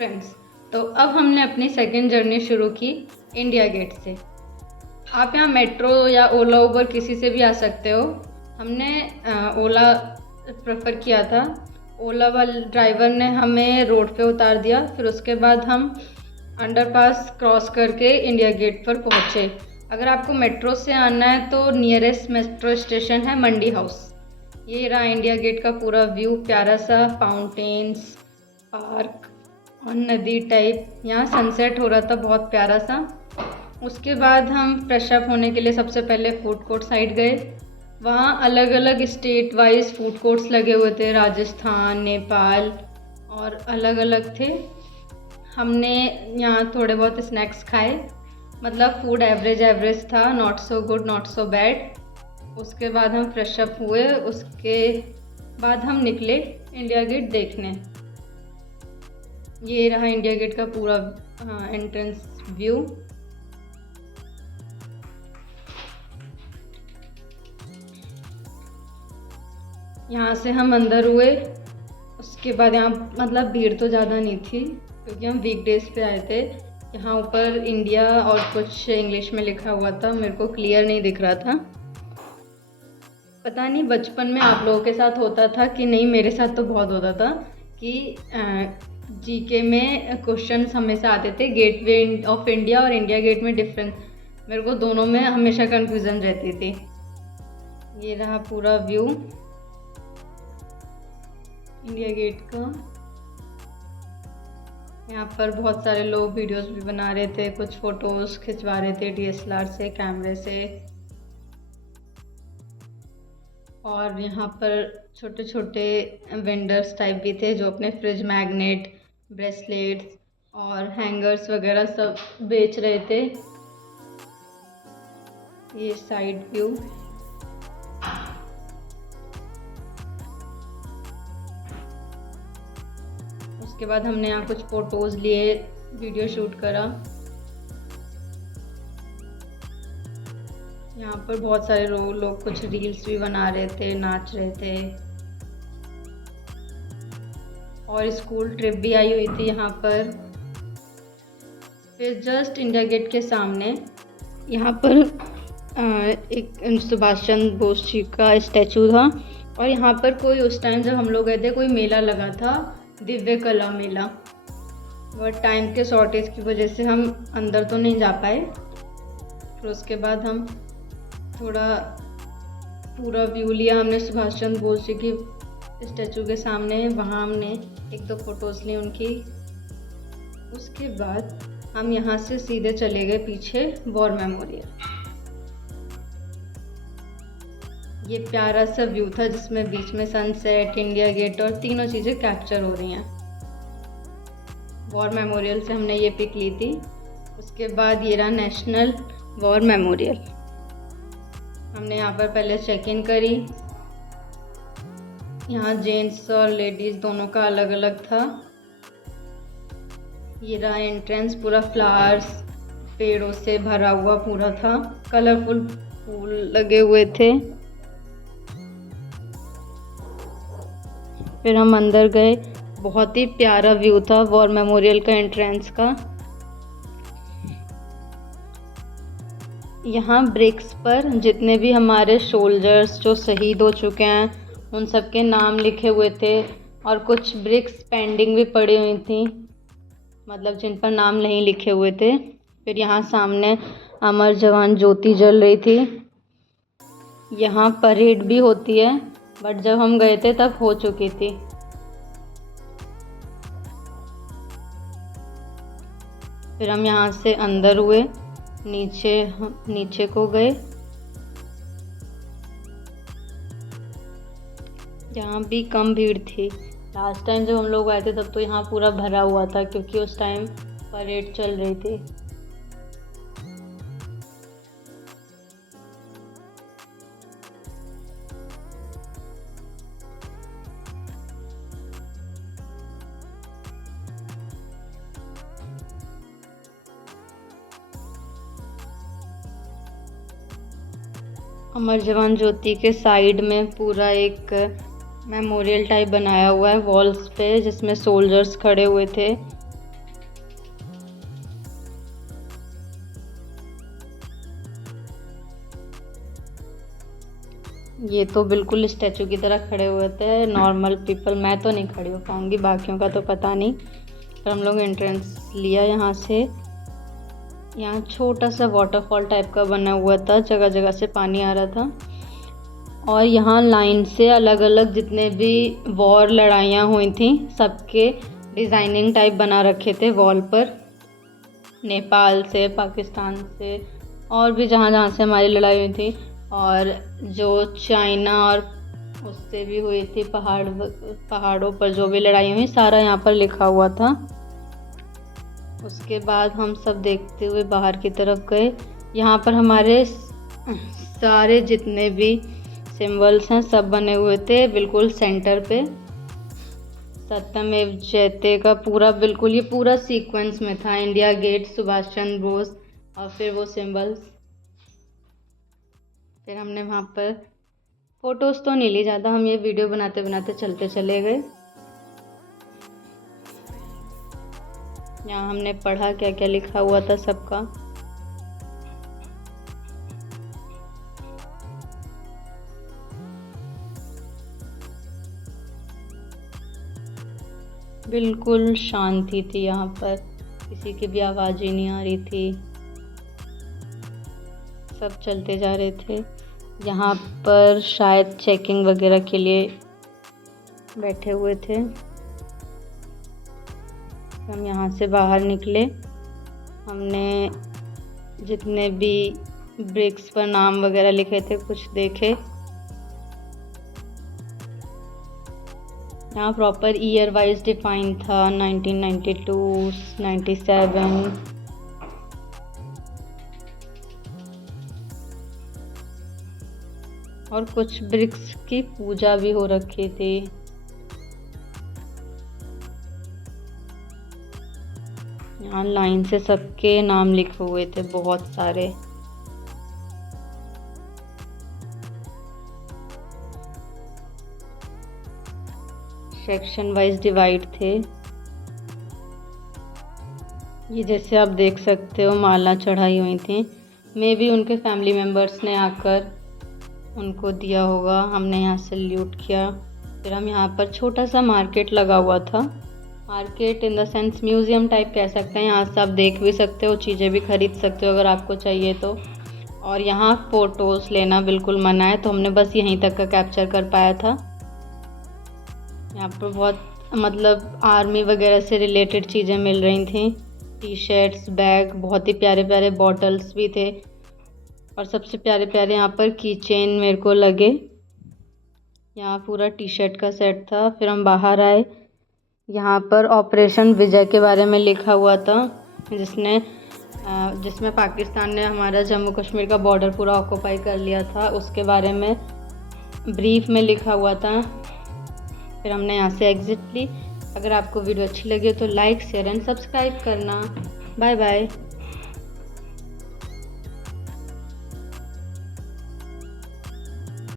Friends, तो अब हमने अपनी सेकेंड जर्नी शुरू की इंडिया गेट से। आप यहाँ मेट्रो या ओला उबर किसी से भी आ सकते हो। हमने ओला प्रेफर किया था। ओला वाले ड्राइवर ने हमें रोड पे उतार दिया, फिर उसके बाद हम अंडरपास क्रॉस करके इंडिया गेट पर पहुँचे। अगर आपको मेट्रो से आना है तो नियरेस्ट मेट्रो स्टेशन है मंडी हाउस। ये रहा इंडिया गेट का पूरा व्यू, प्यारा सा फाउंटेन्स, पार्क और नदी टाइप। यहाँ सनसेट हो रहा था बहुत प्यारा सा। उसके बाद हम फ्रेश अप होने के लिए सबसे पहले फूड कोर्ट साइड गए। वहाँ अलग अलग स्टेट वाइज फूड कोर्ट्स लगे हुए थे, राजस्थान, नेपाल और अलग अलग थे। हमने यहाँ थोड़े बहुत स्नैक्स खाए, मतलब फूड एवरेज था, not so good not so bad. उसके बाद हम फ्रेश अप हुए, उसके बाद हम निकले इंडिया गेट देखने। ये रहा इंडिया गेट का पूरा एंट्रेंस व्यू। यहाँ से हम अंदर हुए। उसके बाद यहाँ मतलब भीड़ तो ज़्यादा नहीं थी क्योंकि हम वीकडेज पे आए थे। यहाँ ऊपर इंडिया और कुछ इंग्लिश में लिखा हुआ था, मेरे को क्लियर नहीं दिख रहा था। पता नहीं बचपन में आप लोगों के साथ होता था कि नहीं, मेरे साथ तो बहुत होता था कि जीके में क्वेश्चंस हमेशा आते थे गेटवे ऑफ इंडिया और इंडिया गेट में डिफरेंस। मेरे को दोनों में हमेशा कंफ्यूजन रहती थी। ये रहा पूरा व्यू इंडिया गेट का। यहाँ पर बहुत सारे लोग वीडियोस भी बना रहे थे, कुछ फोटोज खिंचवा रहे थे डीएसएलआर से, कैमरे से। और यहाँ पर छोटे छोटे वेंडर्स टाइप भी थे जो अपने फ्रिज मैग्नेट, ब्रेसलेट्स और हैंगर्स वगैरह सब बेच रहे थे। ये साइड व्यू। उसके बाद हमने यहाँ कुछ फोटोज लिए, वीडियो शूट करा। यहाँ पर बहुत सारे लोग कुछ रील्स भी बना रहे थे, नाच रहे थे। और स्कूल ट्रिप भी आई हुई थी यहाँ पर। फिर जस्ट इंडिया गेट के सामने यहाँ पर एक सुभाष चंद्र बोस जी का स्टैचू था। और यहाँ पर कोई उस टाइम जब हम लोग गए थे कोई मेला लगा था, दिव्य कला मेला। बट टाइम के शॉर्टेज की वजह से हम अंदर तो नहीं जा पाए। फिर उसके बाद हम थोड़ा पूरा व्यू लिया हमने सुभाष चंद्र बोस जी की स्टैचू के सामने। वहाँ हमने एक दो फोटोज ली उनकी। उसके बाद हम यहाँ से सीधे चले गए पीछे वॉर मेमोरियल। ये प्यारा सा व्यू था जिसमें बीच में सनसेट, इंडिया गेट और तीनों चीज़ें कैप्चर हो रही हैं। वॉर मेमोरियल से हमने ये पिक ली थी। उसके बाद ये रहा नेशनल वॉर मेमोरियल। हमने यहाँ पर पहले चेक इन करी। यहाँ जेंट्स और लेडीज़ दोनों का अलग अलग था। ये रहा एंट्रेंस, पूरा फ्लावर्स, पेड़ों से भरा हुआ पूरा था, कलरफुल फूल लगे हुए थे। फिर हम अंदर गए। बहुत ही प्यारा व्यू था वॉर मेमोरियल का एंट्रेंस का। यहाँ ब्रिक्स पर जितने भी हमारे सोल्जर्स जो शहीद हो चुके हैं उन सब के नाम लिखे हुए थे। और कुछ ब्रिक्स पेंडिंग भी पड़ी हुई थी, मतलब जिन पर नाम नहीं लिखे हुए थे। फिर यहाँ सामने अमर जवान ज्योति जल रही थी। यहाँ परेड भी होती है, बट जब हम गए थे तब हो चुकी थी। फिर हम यहाँ से अंदर हुए, नीचे को गए। यहाँ भी कम भीड़ थी। लास्ट टाइम जब हम लोग आए थे तब तो यहाँ पूरा भरा हुआ था क्योंकि उस टाइम परेड चल रही थी। अमर जवान ज्योति के साइड में पूरा एक मेमोरियल टाइप बनाया हुआ है वॉल्स पे, जिसमें सोल्जर्स खड़े हुए थे। ये तो बिल्कुल स्टैचू की तरह खड़े हुए थे, नॉर्मल पीपल। मैं तो नहीं खड़ी हो पाऊँगी, बाकियों का तो पता नहीं। पर हम लोग एंट्रेंस लिया यहाँ से। यहाँ छोटा सा वाटरफॉल टाइप का बना हुआ था, जगह जगह से पानी आ रहा था। और यहाँ लाइन से अलग अलग जितने भी वॉर लड़ाइयाँ हुई थी सबके डिज़ाइनिंग टाइप बना रखे थे वॉल पर। नेपाल से, पाकिस्तान से, और भी जहाँ जहाँ से हमारी लड़ाई हुई थी। और जो चाइना और उससे भी हुई थी, पहाड़ों पर जो भी लड़ाई हुई, सारा यहाँ पर लिखा हुआ था। उसके बाद हम सब देखते हुए बाहर की तरफ गए। यहाँ पर हमारे सारे जितने भी सिंबल्स हैं सब बने हुए थे बिल्कुल सेंटर पे। सत्यमेव जयते का पूरा बिल्कुल ये पूरा सीक्वेंस में था, इंडिया गेट, सुभाष चंद्र बोस और फिर वो सिंबल्स। फिर हमने वहाँ पर फ़ोटोज़ तो नहीं ली ज़्यादा, हम ये वीडियो बनाते बनाते चलते चले गए। यहाँ हमने पढ़ा क्या क्या लिखा हुआ था सबका। बिल्कुल शांति थी यहाँ पर, किसी की भी आवाज़ ही नहीं आ रही थी, सब चलते जा रहे थे। यहाँ पर शायद चेकिंग वगैरह के लिए बैठे हुए थे। हम यहाँ से बाहर निकले, हमने जितने भी ब्रिक्स पर नाम वगैरह लिखे थे कुछ देखे। यहाँ प्रॉपर ईयर वाइज डिफाइन था, 1992, 97। और कुछ ब्रिक्स की पूजा भी हो रखी थी। यहाँ लाइन से सबके नाम लिखे हुए थे, बहुत सारे। सेक्शन वाइज डिवाइड थे। ये जैसे आप देख सकते हो माला चढ़ाई हुई थी, मे भी उनके फैमिली मेम्बर्स ने आकर उनको दिया होगा। हमने यहाँ से लूट किया। फिर हम यहाँ पर छोटा सा मार्केट लगा हुआ था, market in the sense museum type कह सकते हैं। यहाँ से आप देख भी सकते हो, चीज़ें भी खरीद सकते हो अगर आपको चाहिए तो। और यहाँ फ़ोटोज़ लेना बिल्कुल मना है, तो हमने बस यहीं तक का कैप्चर कर पाया था। यहाँ पर बहुत मतलब आर्मी वगैरह से रिलेटेड चीज़ें मिल रही थी, टी शर्ट्स, बैग, बहुत ही प्यारे प्यारे बॉटल्स भी थे। और सबसे प्यारे प्यारे यहाँ पर की चेन मेरे को लगे। यहाँ पूरा टी शर्ट का सेट था। फिर हम बाहर आए, यहाँ पर ऑपरेशन विजय के बारे में लिखा हुआ था, जिसमें पाकिस्तान ने हमारा जम्मू कश्मीर का बॉर्डर पूरा ऑक्यूपाई कर लिया था, उसके बारे में ब्रीफ में लिखा हुआ था। फिर हमने यहाँ से एग्ज़िट ली। अगर आपको वीडियो अच्छी लगी हो तो लाइक, शेयर एंड सब्सक्राइब करना। Bye bye.